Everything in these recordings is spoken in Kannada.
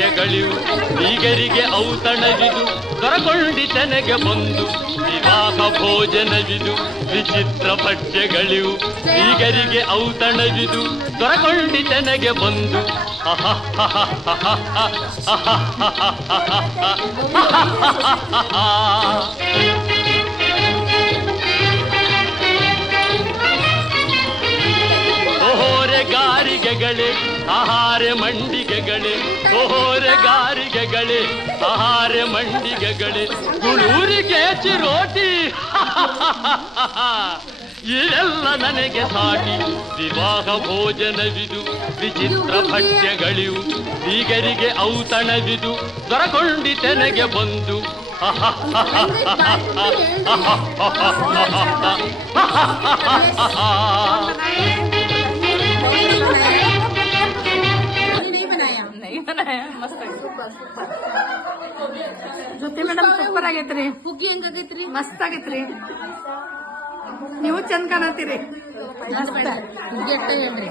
ಭಕ್ಷ್ಯಗಳಿವು ಬೀಗರಿಗೆ ಔತಣವಿದು ದೊರಕೊಂಡಿತನೆಗೆ ಬಂದು ವಿವಾಹ ಭೋಜನವಿದು ವಿಚಿತ್ರ ಭಕ್ಷ್ಯಗಳಿವು ಬೀಗರಿಗೆ ಔತಣವಿದು ದೊರಕೊಂಡಿತನೆಗೆ ಬಂದು ಓಹೋರೆ ಗಾರಿಗೆಗಳೇ ಆಹಾರ ಮಂಡಿಗೆಗಳೇ ಓಹೋರೆ ಗಾರಿಗೆಗಳೇ ಆಹಾರ ಮಂಡಿಗೆಗಳೇ ಗುಳೂರಿಗೆ ಚಿರೋಟಿ ಇದೆಲ್ಲ ನನಗೆ ಸಾಟಿ ವಿವಾಹ ಭೋಜನವಿದು ವಿಚಿತ್ರ ಭಕ್ಷ್ಯಗಳಿವು ಬೀಗರಿಗೆ ಔತಣವಿದು ದೊರಕೊಂಡಿತೆನಗೆ ಬಂದು ಜ್ಯೋತಿ ಮೇಡಮ್ ಸೂಪರ್ ಆಗೈತ್ರಿ. ಹುಗ್ಗಿ ಹೆಂಗಾಗೈತ್ರಿ? ಮಸ್ತ್ ಆಗೈತ್ರಿ. ನೀವು ಚಂದ ಕಾಣತ್ತೀರಿ. ಹುಗ್ಗಿ ಅಷ್ಟ ಹೇಳ್ರಿ.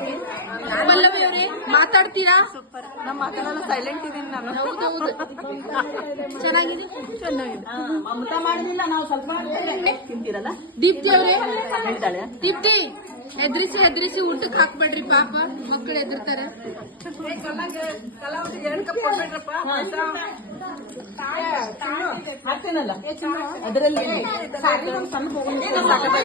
ಪಲ್ಲವಿ ಅವ್ರೆ ಮಾತಾಡ್ತೀರಾ? ಸೂಪರ್. ನಾ ಮಾತಾಡಲ್ಲ, ಸೈಲೆಂಟ್ ಇದೀನಿ ನಾನು. ಹೌದೌದು, ಚೆನ್ನಾಗಿದೆ. ಮಮತಾ ಮಾಡಲಿಲ್ಲ, ನಾವು ಸ್ವಲ್ಪ ತಿಂತೀರಲ್ಲ. ದೀಪ್ತಿ ಅವ್ರೆ, ಹೇಳ್ತಾಳೆ ದೀಪ್ತಿ ಹೆದ್ರಿಸಿ ಊಟಕ್ಕೆ ಹಾಕ್ಬೇಡ್ರಿ, ಪಾಪ ಮಕ್ಕಳು ಹೆದರ್ತಾರೆ. ಹಾಕ್ತೇನಲ್ಲ ಅದರಲ್ಲಿ